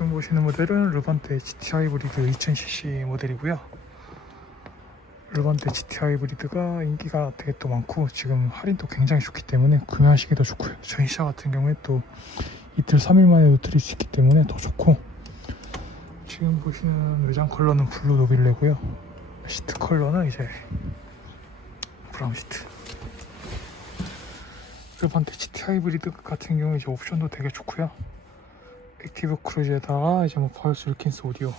지금 보시는 모델은 르반테 GT 하이브리드 2000cc 모델이고요. 르반테 GT 하이브리드가 인기가 되게 또 많고 지금 할인도 굉장히 좋기 때문에 구매하시기도 좋고요. 전시차 같은 경우에 또 이틀 3일 만에도 드릴 수 있기 때문에 더 좋고 지금 보시는 외장 컬러는 블루 노빌레고요. 시트 컬러는 이제 브라운 시트. 르반테 GT 하이브리드 같은 경우 이제 옵션도 되게 좋고요. 액티브 크루즈에다가 이제 뭐 바이오스 윌킨스 오디오.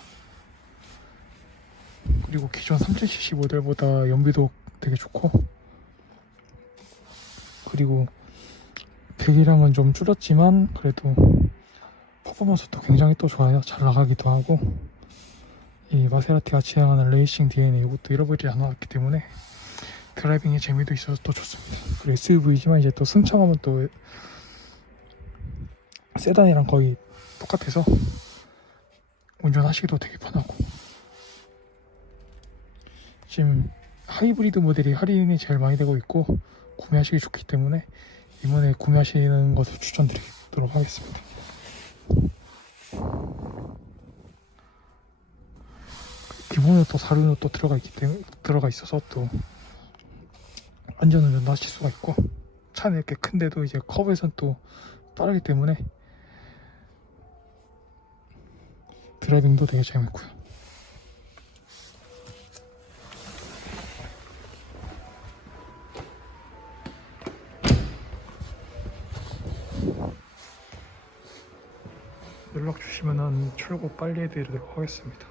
그리고 기존 3000cc 모델보다 연비도 되게 좋고. 그리고 배기량은 좀 줄었지만 그래도 퍼포먼스도 굉장히 또 좋아요. 잘 나가기도 하고. 이 마세라티가 지향하는 레이싱 DNA 이것도 잃어버리지 않았기 때문에 드라이빙의 재미도 있어서 또 좋습니다. 그리고 SUV지만 이제 또 승차감은 또 세단이랑 거의 똑같아서 운전하시기도 되게 편하고 지금 하이브리드 모델이 할인이 제일 많이 되고 있고 구매하시기 좋기 때문에 이번에 구매하시는 것을 추천드리도록 하겠습니다. 기본으로 또 사륜도 또 들어가 있기 때문에 들어가 있어서 또 안전운전도 하실 수가 있고 차는 이렇게 큰데도 이제 커브에선 또 빠르기 때문에 드라이빙도 되게 재밌고요. 연락 주시면은 출고 빨리 해드리도록 하겠습니다.